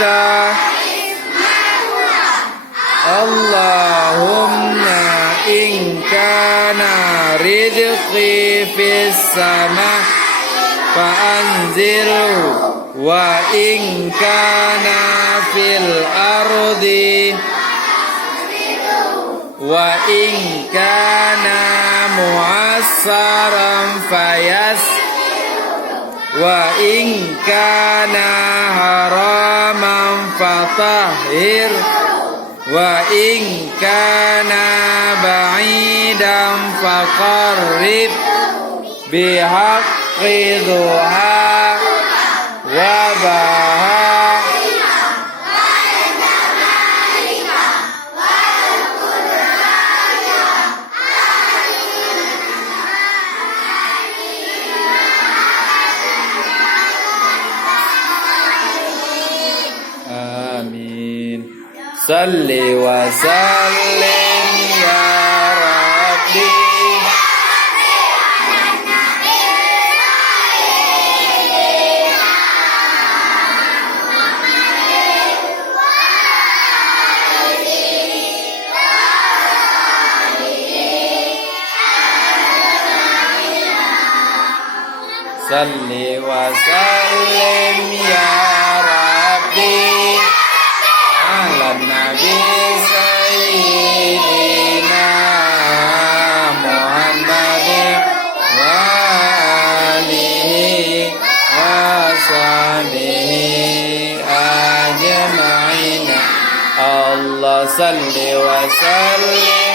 anta Allahumma in kana rizqi fis sama fa anzilhu wa in kana fil ardi wa in kana mu'assaran fayas wa in kana haraman fatahhir wa in kana ba'idan faqarrib bihaqqi duha wa baha amin. Salli wa sallim ya Rabbi Salli wa sallim ya Rabbi ala nabi sayyidina Muhammadin wa alihi wa sahbihi ajma'in. Allah salli wa sallim